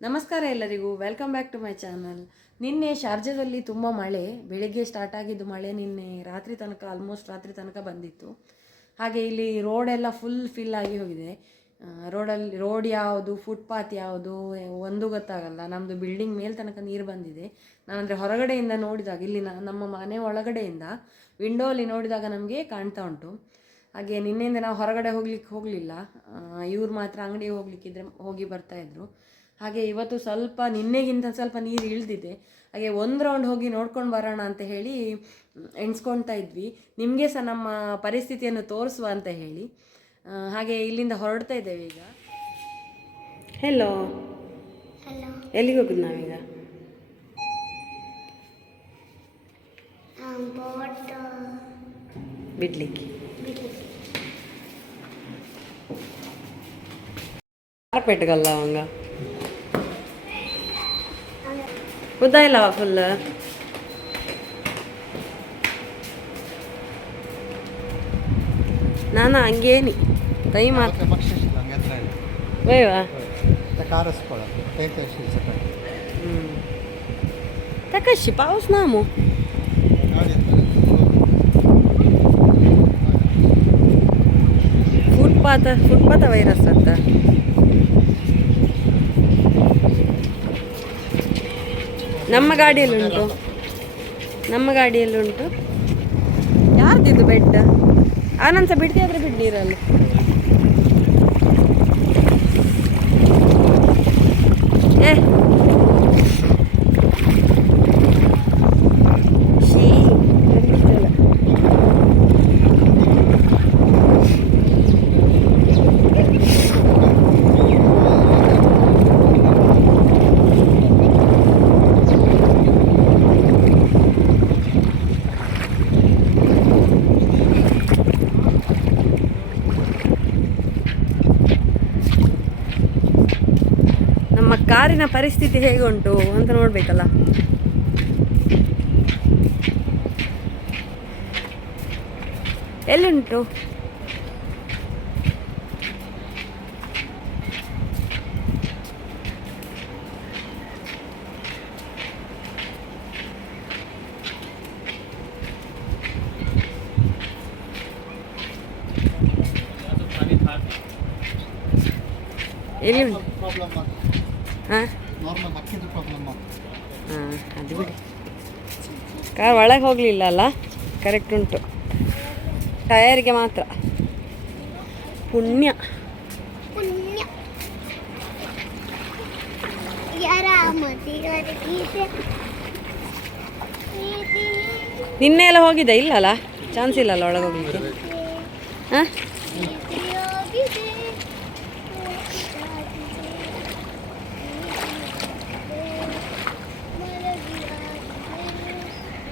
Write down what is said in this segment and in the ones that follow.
ನಮಸ್ಕಾರ ಎಲ್ಲರಿಗೂ. Welcome back to my channel ನಿನ್ನೆ ಶಾರ್ಜಾದಲ್ಲಿ ತುಂಬ ಮಳೆ, ಬೆಳಿಗ್ಗೆ ಸ್ಟಾರ್ಟ್ ಆಗಿದ್ದು ಮಳೆ, ನಿನ್ನೆ ರಾತ್ರಿ ತನಕ ಆಲ್ಮೋಸ್ಟ್ ರಾತ್ರಿ ತನಕ ಬಂದಿತ್ತು. ಹಾಗೆ ಇಲ್ಲಿ ರೋಡೆಲ್ಲ ಫುಲ್ ಫಿಲ್ ಆಗಿ ಹೋಗಿದೆ. ರೋಡಲ್ಲಿ ರೋಡ್ ಯಾವುದು ಫುಟ್ಪಾತ್ ಯಾವುದು, ಒಂದು ಗೊತ್ತಾಗಲ್ಲ. ನಮ್ಮದು ಬಿಲ್ಡಿಂಗ್ ಮೇಲೆ ತನಕ ನೀರು ಬಂದಿದೆ. ನಾನಂದರೆ ಹೊರಗಡೆಯಿಂದ ನೋಡಿದಾಗ, ಇಲ್ಲಿ ನಮ್ಮ ಮನೆ ಒಳಗಡೆಯಿಂದ ವಿಂಡೋಲಿ ನೋಡಿದಾಗ ನಮಗೆ ಕಾಣ್ತಾ ಉಂಟು. ಹಾಗೆ ನಿನ್ನೆಯಿಂದ ನಾವು ಹೊರಗಡೆ ಹೋಗ್ಲಿಕ್ಕೆ ಹೋಗಲಿಲ್ಲ. ಇವ್ರು ಮಾತ್ರ ಅಂಗಡಿಗೆ ಹೋಗ್ಲಿಕ್ಕಿದ್ರೆ ಹೋಗಿ ಬರ್ತಾಯಿದ್ರು ಹಾಗೆ ಇವತ್ತು ಸ್ವಲ್ಪ ನಿನ್ನೆಗಿಂತ ಸ್ವಲ್ಪ ನೀರು ಇಳಿದಿದೆ. ಹಾಗೆ ಒಂದು ರೌಂಡ್ ಹೋಗಿ ನೋಡ್ಕೊಂಡು ಬರೋಣ ಅಂತ ಹೇಳಿ ಎಣಿಸ್ಕೊಳ್ತಾ ಇದ್ವಿ. ನಿಮಗೆ ಸಹ ನಮ್ಮ ಪರಿಸ್ಥಿತಿಯನ್ನು ತೋರಿಸುವ ಅಂತ ಹೇಳಿ. ಹಾಗೆ ಇಲ್ಲಿಂದ ಹೊರಡ್ತಾ ಇದ್ದೇವೆ ಈಗ. ಹೆಲೋ ಎಲ್ಲಿಗೆ ಹೋಗುದು ನಾವೀಗ? ಬಿಡ್ಲಿಕ್ಕೆ. ಬಿಡಿ ಕಾರ್ಪೆಟ್ಗಲ್ಲ ಅವಂಗ? tren. ಬೇವಾ Tak harus sekolah. Tete sih sekarang. Takashi, paus namu. Footpath footpath virus ಅಂತ ನಮ್ಮ ಗಾಡಿಯಲ್ಲಿ ಉಂಟು ನಮ್ಮ ಗಾಡಿಯಲ್ಲಿ ಉಂಟು ಯಾರ್ದಿದ್ದು ಬೆಡ್ ಆನಂದ್ ಸಹ ಬಿಡ್ತಿ ಆದ್ರೆ ಬಿಡ್ನೀರಲ್ಲಿ ಏ ಶೀ ನನ್ಗಿಷ್ಟಲ್ಲ. ನಮ್ಮ ಕಾರಿನ ಪರಿಸ್ಥಿತಿ ಹೇಗೆ ಉಂಟು ಅಂತ ನೋಡ್ಬೇಕಲ್ಲ ಎಲ್ಲಿಂಟು ಎಲ್ಲಿ ಉಂಟು. ಹಾಂ. ಅದು ಬಿಡಿ. ಕಾರ್ ಒಳಗೆ ಹೋಗಲಿಲ್ಲ ಅಲ್ಲ? ಕರೆಕ್ಟ್ ಉಂಟು. ಟಯರ್ಗೆ ಮಾತ್ರ. ಪುಣ್ಯ. ನಿನ್ನೆ ಎಲ್ಲ ಹೋಗಿದೆ ಇಲ್ಲಲ್ಲ ಚಾನ್ಸ್ ಇಲ್ಲಲ್ಲ ಒಳಗೆ ಹೋಗ್ಲಿಕ್ಕೆ. ಹಾಂ?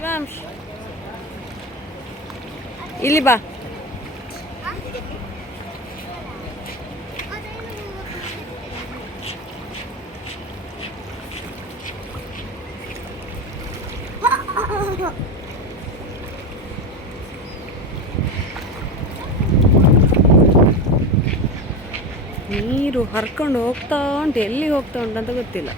ಶಿವಾಂಶ್ ಇಲ್ಲಿ ಬಾ ನೀರು ಹರ್ಕೊಂಡು ಹೋಗ್ತಾ ಉಂಟು ಎಲ್ಲಿಗೆ ಹೋಗ್ತಾ ಉಂಟು ಅಂತ ಗೊತ್ತಿಲ್ಲ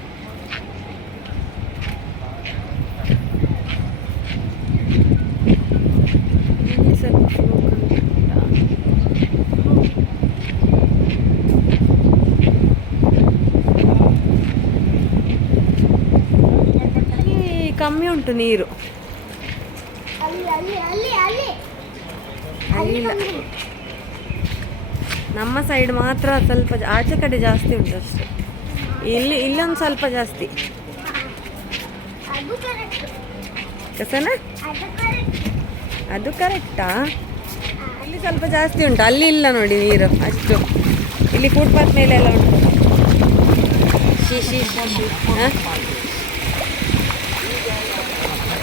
ಇಲ್ಲಿ ಸ್ವಲ್ಪ flow ಕಾಣ್ತಾ ಉಂಟಾ? ಇಲ್ಲಿ ಕಮ್ಮಿ ಉಂಟು ನೀರು. ಇಲ್ಲ ನಮ್ಮ ಸೈಡ್ ಮಾತ್ರ ಸ್ವಲ್ಪ ಆಚೆ ಕಡೆ ಜಾಸ್ತಿ ಉಂಟು ಅಷ್ಟೇ. ಇಲ್ಲಿ ಇಲ್ಲೊಂದು ಸ್ವಲ್ಪ ಜಾಸ್ತಿ. ಅದು ಕರೆಕ್ಟ್ ಕಸನ? ಅದು ಕರೆಕ್ಟ್ ಇಲ್ಲಿ ಸ್ವಲ್ಪ ಜಾಸ್ತಿ ಉಂಟು. ಅಲ್ಲಿ ಇಲ್ಲ ನೋಡಿ ನೀರು ಅಷ್ಟು. ಇಲ್ಲಿ ಫುಟ್ಪಾತ್ ಮೇಲೆ ಎಲ್ಲ ಉಂಟು. ಶಿ ಶಿ. ಹಾಂ?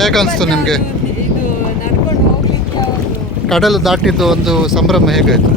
ಹೇಗೆ ಅನಿಸ್ತು ನಿಮಗೆ? ಕಡಲು ದಾಟಿದ್ದು ಒಂದು ಸಂಭ್ರಮ ಹೇಗಾಯ್ತು?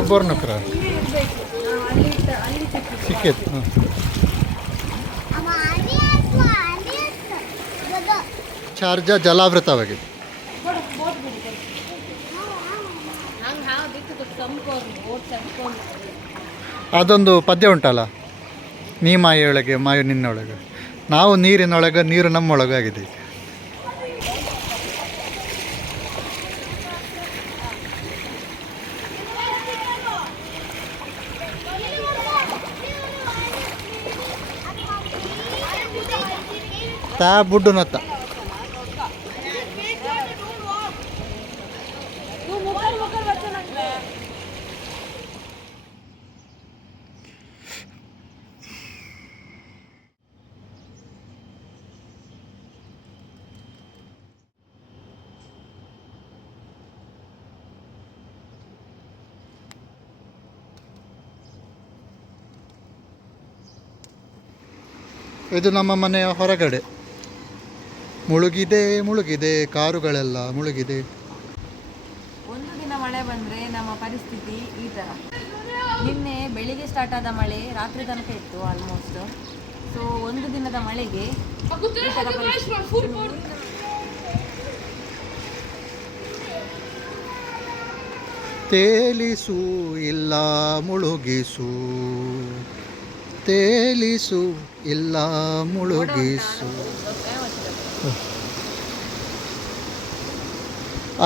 ಒಬ್ಬರು ನಕ್ರ ಸಿಕ್ಕಿತ್ತು ಹಾಂ ಚಾರ್ಜ ಜಲಾವೃತವಾಗಿದೆ. ಅದೊಂದು ಪದ್ಯ ಉಂಟಲ್ಲ? ನೀ ಮಾಯೊಳಗೆ ಮಾಯು ನಿನ್ನೊಳಗೆ. ನಾವು ನೀರಿನೊಳಗೆ, ನೀರು ನಮ್ಮೊಳಗೆ ನತ್ತ ಬುಡ್ಡು ನತ್ತ. ಇದು ನಮ್ಮ ಮನೆಯ ಹೊರಗಡೆ. ಮುಳುಗಿದೆ ಮುಳುಗಿದೆ ಕಾರುಗಳೆಲ್ಲ ಮುಳುಗಿದೆ. ಒಂದು ದಿನ ಮಳೆ ಬಂದರೆ ನಮ್ಮ ಪರಿಸ್ಥಿತಿ ಈ ಥರ ನಿನ್ನೆ ಬೆಳಿಗ್ಗೆ ಸ್ಟಾರ್ಟ್ ಆದ ಮಳೆ ರಾತ್ರಿ ತನಕ ಇತ್ತು ಆಲ್ಮೋಸ್ಟ್ ಸೊ ಒಂದು ದಿನದ ಮಳೆಗೆ ಈ ಥರ ತೇಲಿಸು ಇಲ್ಲ ಮುಳುಗಿಸು. ತೇಲಿಸು ಇಲ್ಲ ಮುಳುಗಿಸು.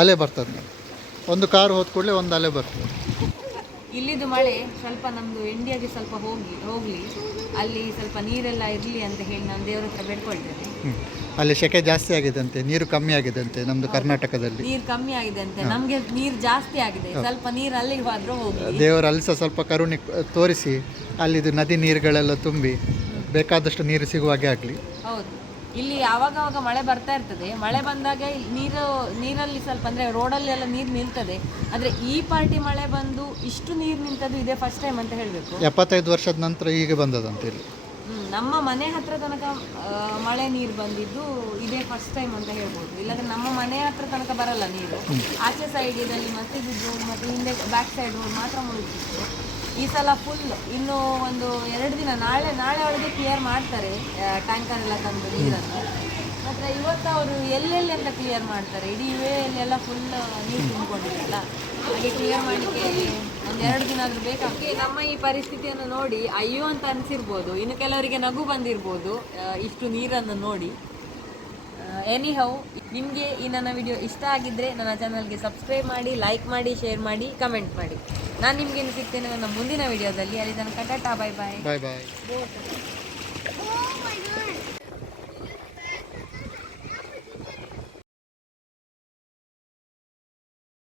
ಅಲೆ ಬರ್ತದೆ ಒಂದು ಕಾರು ಹೋದ ಕೂಡಲೇ ಒಂದು ಅಲೆ ಬರ್ತದೆ. ಇಲ್ಲಿದ್ದು ಮಳೆ ಸ್ವಲ್ಪ ನಮ್ಮದು ಇಂಡಿಯಾಗೆ ಸ್ವಲ್ಪ ಹೋಗಿ ಹೋಗಲಿ. ಅಲ್ಲಿ ಸ್ವಲ್ಪ ನೀರೆಲ್ಲ ಇರಲಿ ಅಂತ ಹೇಳಿ ನಾನು ದೇವರ ಹತ್ರ ಬೇಡ್ಕೊಳ್ತೇನೆ. ಅಲ್ಲಿ ಸೆಕೆ ಜಾಸ್ತಿ ಆಗಿದಂತೆ ನೀರು ಕಮ್ಮಿ ಆಗಿದಂತೆ ನಮ್ಮದು ಕರ್ನಾಟಕದಲ್ಲಿ. ನೀರು ಕಮ್ಮಿ ಆಗಿದೆ ಅಂತೆ ನಮಗೆ ನೀರು ಜಾಸ್ತಿ ಆಗಿದೆ. ಸ್ವಲ್ಪ ನೀರು ಅಲ್ಲಿಗೆ ಹೋದ್ರೂ ಹೋಗಿ ದೇವರು ಅಲ್ಲಿ ಸಹ ಸ್ವಲ್ಪ ಕರುಣೆ ತೋರಿಸಿ ಅಲ್ಲಿದು ನದಿ ನೀರುಗಳೆಲ್ಲ ತುಂಬಿ ಬೇಕಾದಷ್ಟು ನೀರು ಸಿಗುವಾಗೆ ಆಗಲಿ. ಹೌದು. ಇಲ್ಲಿ ಯಾವಾಗ ಆವಾಗ ಮಳೆ ಬರ್ತಾ ಇರ್ತದೆ ಮಳೆ ಬಂದಾಗ ನೀರು ನೀರಲ್ಲಿ ಸ್ವಲ್ಪ ಅಂದ್ರೆ ರೋಡಲ್ಲಿ ಎಲ್ಲ ನೀರು ನಿಲ್ತದೆ ಆದ್ರೆ ಈ ಪಾರ್ಟಿ ಮಳೆ ಬಂದು ಇಷ್ಟು ನೀರು ನಿಂತದ್ದು ಇದೇ ಫಸ್ಟ್ ಟೈಮ್ ಅಂತ ಹೇಳಬೇಕು. ಎಪ್ಪತ್ತೈದು ವರ್ಷದ ನಂತರ ಈಗ ಬಂದದಂತ ಇಲ್ಲಿ. ನಮ್ಮ ಮನೆ ಹತ್ರ ತನಕ ಮಳೆ ನೀರು ಬಂದಿದ್ದು ಇದೇ ಫಸ್ಟ್ ಟೈಮ್ ಅಂತ ಹೇಳ್ಬೋದು. ಇಲ್ಲಾಂದ್ರೆ ನಮ್ಮ ಮನೆ ಹತ್ರ ತನಕ ಬರಲ್ಲ ನೀರು. ಆಚೆ ಸೈಡ್ ಇದರಲ್ಲಿ ಇದು ಮತ್ತೆ ಮತ್ತು ಹಿಂದೆ ಬ್ಯಾಕ್ ಸೈಡ್ ರೋಡ್ ಮಾತ್ರ ಮುಳುಗಿತ್ತು. ಈ ಸಲ ಫುಲ್ ಇನ್ನು ಒಂದು ಎರಡು ದಿನ, ನಾಳೆ ನಾಳೆ ಒಳಗೆ ಕ್ಲಿಯರ್ ಮಾಡ್ತಾರೆ ಟ್ಯಾಂಕರ್ ಎಲ್ಲ ತಂದು ನೀರನ್ನು. ಮಾತ್ರ ಇವತ್ತು ಅವರು ಎಲ್ಲೆಲ್ಲಿ ಅಂತ ಕ್ಲಿಯರ್ ಮಾಡ್ತಾರೆ, ಇಡೀ ಎಲ್ಲ ಫುಲ್ ನೀರು ತುಂಬಿಕೊಂಡಿರಲ್ಲ ಹಾಗೆ ಕ್ಲಿಯರ್ ಮಾಡಲಿಕ್ಕೆ ಒಂದು ಎರಡು ದಿನ ಆದರೂ ಬೇಕಾಗ್ತದೆ ನಮ್ಮ ಈ ಪರಿಸ್ಥಿತಿಯನ್ನು ನೋಡಿ, ಅಯ್ಯೋ ಅಂತ ಅನಿಸಿರ್ಬೋದು. ಇನ್ನು ಕೆಲವರಿಗೆ ನಗು ಬಂದಿರ್ಬೋದು ಇಷ್ಟು ನೀರನ್ನು ನೋಡಿ. ಎನಿ ಹೌ ನಿಮಗೆ ಈ ನನ್ನ ವಿಡಿಯೋ ಇಷ್ಟ ಆಗಿದ್ರೆ ನನ್ನ ಚಾನಲ್ಗೆ ಸಬ್ಸ್ಕ್ರೈಬ್ ಮಾಡಿ ಲೈಕ್ ಮಾಡಿ ಶೇರ್ ಮಾಡಿ ಕಮೆಂಟ್ ಮಾಡಿ. ನಾನು ನಿಮಗೆ ಸಿಗ್ತೇನೆ ನನ್ನ ಮುಂದಿನ ವಿಡಿಯೋದಲ್ಲಿ ಅಲ್ಲಿ ತನಕ ಟಾಟಾ ಬಾಯ್ ಬಾಯ್ ಬಾಯ್ ಬಾಯ್